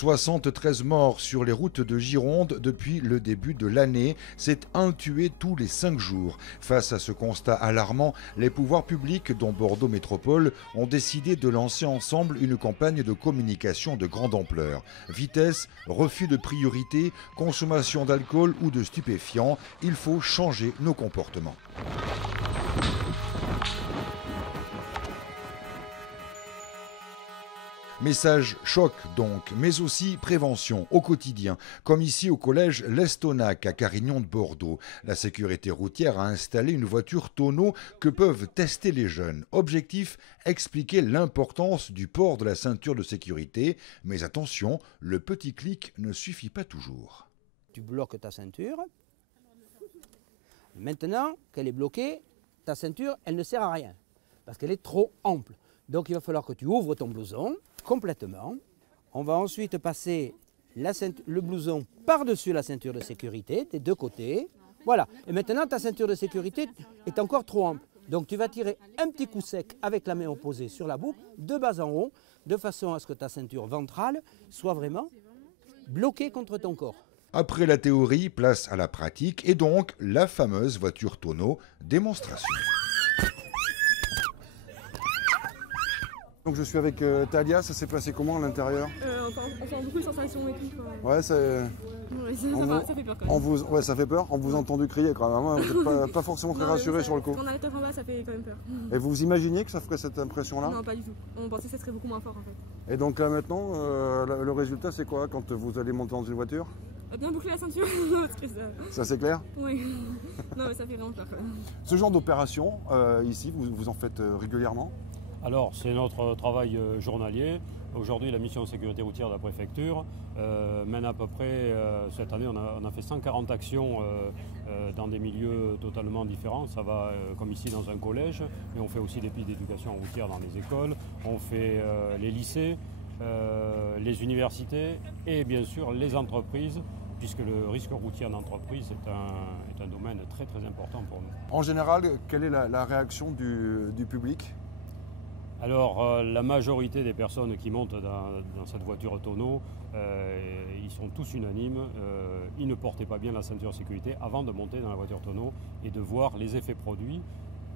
73 morts sur les routes de Gironde depuis le début de l'année. C'est un tué tous les 5 jours. Face à ce constat alarmant, les pouvoirs publics, dont Bordeaux Métropole, ont décidé de lancer ensemble une campagne de communication de grande ampleur. Vitesse, refus de priorité, consommation d'alcool ou de stupéfiants, il faut changer nos comportements. Message choc donc, mais aussi prévention au quotidien, comme ici au collège l'Estonac à Carignan de Bordeaux. La sécurité routière a installé une voiture tonneau que peuvent tester les jeunes. Objectif, expliquer l'importance du port de la ceinture de sécurité. Mais attention, le petit clic ne suffit pas toujours. Tu bloques ta ceinture. Maintenant qu'elle est bloquée, ta ceinture, elle ne sert à rien parce qu'elle est trop ample. Donc il va falloir que tu ouvres ton blouson complètement. On va ensuite passer le blouson par-dessus la ceinture de sécurité, des deux côtés. Voilà. Et maintenant, ta ceinture de sécurité est encore trop ample. Donc tu vas tirer un petit coup sec avec la main opposée sur la boucle, de bas en haut, de façon à ce que ta ceinture ventrale soit vraiment bloquée contre ton corps. Après la théorie, place à la pratique et donc la fameuse voiture tonneau démonstration. Donc je suis avec Talia, ça s'est passé comment à l'intérieur? Enfin, beaucoup de sensations et tout. Ouais, ça fait peur quand même. Ouais, ça fait peur. On vous a entendu crier quand même, hein. Vous n'êtes pas forcément très rassuré sur le coup. Quand on a la tête en bas, ça fait quand même peur. Et vous imaginiez que ça ferait cette impression-là? Non, pas du tout. On pensait que ça serait beaucoup moins fort en fait. Et donc là maintenant, le résultat c'est quoi quand vous allez monter dans une voiture? Bien boucler la ceinture. Ça c'est clair? Oui. Non, mais ça fait vraiment peur quand même. Ce genre d'opération, ici, vous en faites régulièrement? Alors, c'est notre travail journalier. Aujourd'hui, la mission de sécurité routière de la préfecture mène à peu près, cette année, on a fait 140 actions dans des milieux totalement différents. Ça va comme ici dans un collège, mais on fait aussi des pistes d'éducation routière dans les écoles, on fait les lycées, les universités et bien sûr les entreprises, puisque le risque routier en entreprise est un domaine très très important pour nous. En général, quelle est la réaction du public? Alors, la majorité des personnes qui montent dans cette voiture tonneau, ils sont tous unanimes. Ils ne portaient pas bien la ceinture de sécurité avant de monter dans la voiture tonneau et de voir les effets produits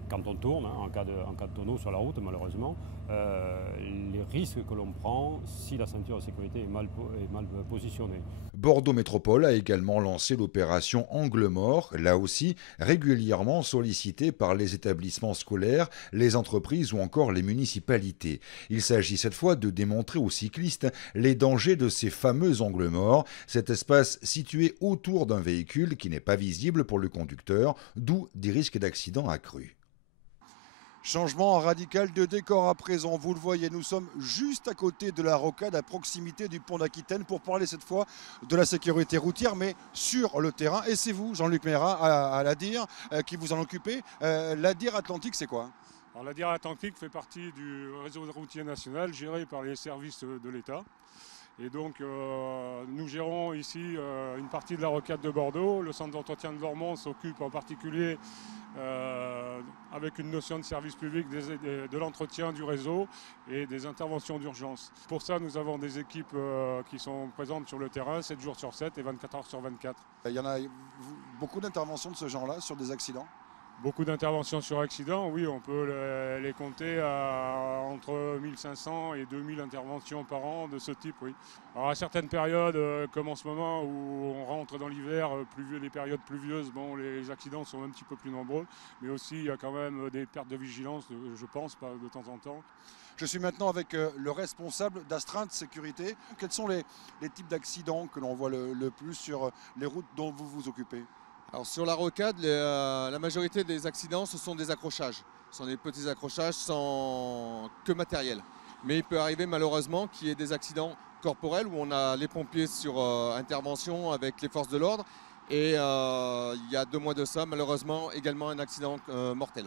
quand on tourne, hein, en cas de tonneau sur la route, malheureusement, les risques que l'on prend si la ceinture de sécurité est mal positionnée. Bordeaux Métropole a également lancé l'opération Angle Mort, là aussi régulièrement sollicitée par les établissements scolaires, les entreprises ou encore les municipalités. Il s'agit cette fois de démontrer aux cyclistes les dangers de ces fameux angles morts, cet espace situé autour d'un véhicule qui n'est pas visible pour le conducteur, d'où des risques d'accident accrus. Changement radical de décor à présent, vous le voyez, nous sommes juste à côté de la rocade, à proximité du pont d'Aquitaine, pour parler cette fois de la sécurité routière, mais sur le terrain. Et c'est vous, Jean-Luc Mérat, à l'ADIR, qui vous en occupez. L'ADIR Atlantique, c'est quoi? Alors, l'ADIR Atlantique fait partie du réseau routier national géré par les services de l'État. Et donc, nous gérons ici une partie de la rocade de Bordeaux. Le centre d'entretien de Lormont s'occupe en particulier, avec une notion de service public, de l'entretien du réseau et des interventions d'urgence. Pour ça, nous avons des équipes qui sont présentes sur le terrain 7 jours sur 7 et 24 heures sur 24. Il y en a beaucoup d'interventions de ce genre-là sur des accidents? Beaucoup d'interventions sur accident, oui, on peut les compter à entre 1500 et 2000 interventions par an de ce type, oui. Alors à certaines périodes, comme en ce moment où on rentre dans l'hiver, les périodes pluvieuses, bon, les accidents sont un petit peu plus nombreux, mais aussi il y a quand même des pertes de vigilance, je pense, de temps en temps. Je suis maintenant avec le responsable d'Astreinte Sécurité. Quels sont les types d'accidents que l'on voit le plus sur les routes dont vous vous occupez? Alors sur la rocade, la majorité des accidents, ce sont des accrochages. Ce sont des petits accrochages sans que matériel. Mais il peut arriver malheureusement qu'il y ait des accidents corporels où on a les pompiers sur intervention avec les forces de l'ordre. Et il y a 2 mois de ça, malheureusement, également un accident mortel.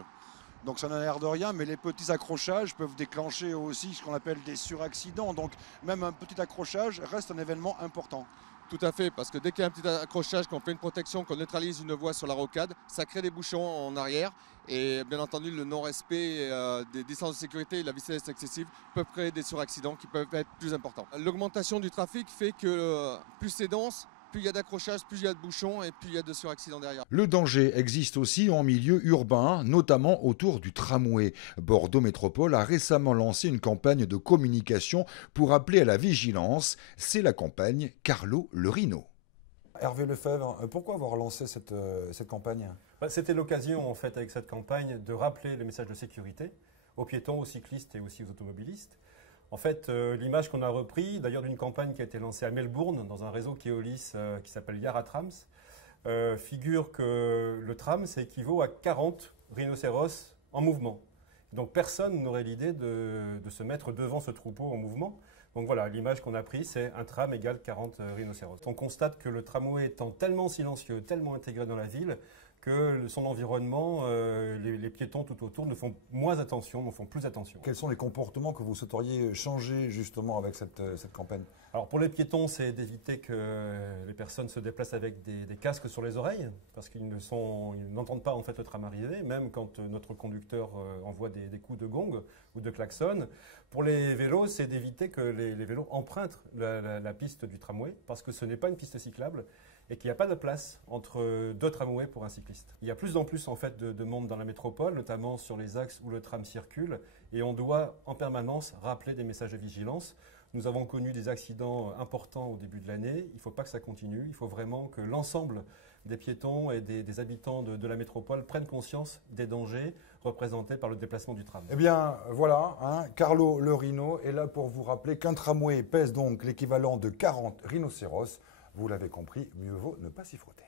Donc ça n'a l'air de rien, mais les petits accrochages peuvent déclencher aussi ce qu'on appelle des suraccidents. Donc même un petit accrochage reste un événement important. Tout à fait, parce que dès qu'il y a un petit accrochage, qu'on fait une protection, qu'on neutralise une voie sur la rocade, ça crée des bouchons en arrière. Et bien entendu, le non-respect des distances de sécurité et la vitesse excessive peuvent créer des suraccidents qui peuvent être plus importants. L'augmentation du trafic fait que plus c'est dense, plus il y a d'accrochages, plus il y a de bouchons et plus il y a de suraccidents derrière. Le danger existe aussi en milieu urbain, notamment autour du tramway. Bordeaux Métropole a récemment lancé une campagne de communication pour appeler à la vigilance. C'est la campagne Carlo le Rhino. Hervé Lefebvre, pourquoi avoir lancé cette campagne ? C'était l'occasion, en fait, avec cette campagne, de rappeler les messages de sécurité aux piétons, aux cyclistes et aussi aux automobilistes. En fait, l'image qu'on a reprise, d'ailleurs d'une campagne qui a été lancée à Melbourne, dans un réseau Keolis qui s'appelle Yarra Trams, figure que le tram, ça équivaut à 40 rhinocéros en mouvement. Donc personne n'aurait l'idée de se mettre devant ce troupeau en mouvement. Donc voilà, l'image qu'on a prise, c'est un tram égale 40 rhinocéros. On constate que le tramway étant tellement silencieux, tellement intégré dans la ville, que son environnement, les piétons tout autour ne font moins attention, ne font plus attention. Quels sont les comportements que vous souhaiteriez changer justement avec cette campagne ? Alors pour les piétons, c'est d'éviter que les personnes se déplacent avec des casques sur les oreilles, parce qu'ils n'entendent pas en fait le tram arriver, même quand notre conducteur envoie des coups de gong ou de klaxon. Pour les vélos, c'est d'éviter que les vélos empruntent la piste du tramway, parce que ce n'est pas une piste cyclable et qu'il n'y a pas de place entre deux tramways pour un cycliste. Il y a plus en plus en fait de monde dans la métropole, notamment sur les axes où le tram circule, et on doit en permanence rappeler des messages de vigilance. Nous avons connu des accidents importants au début de l'année, il ne faut pas que ça continue, il faut vraiment que l'ensemble des piétons et des habitants de la métropole prennent conscience des dangers représentés par le déplacement du tram. Eh bien voilà, Carlo le Rhino est là pour vous rappeler qu'un tramway pèse donc l'équivalent de 40 rhinocéros. Vous l'avez compris, mieux vaut ne pas s'y frotter.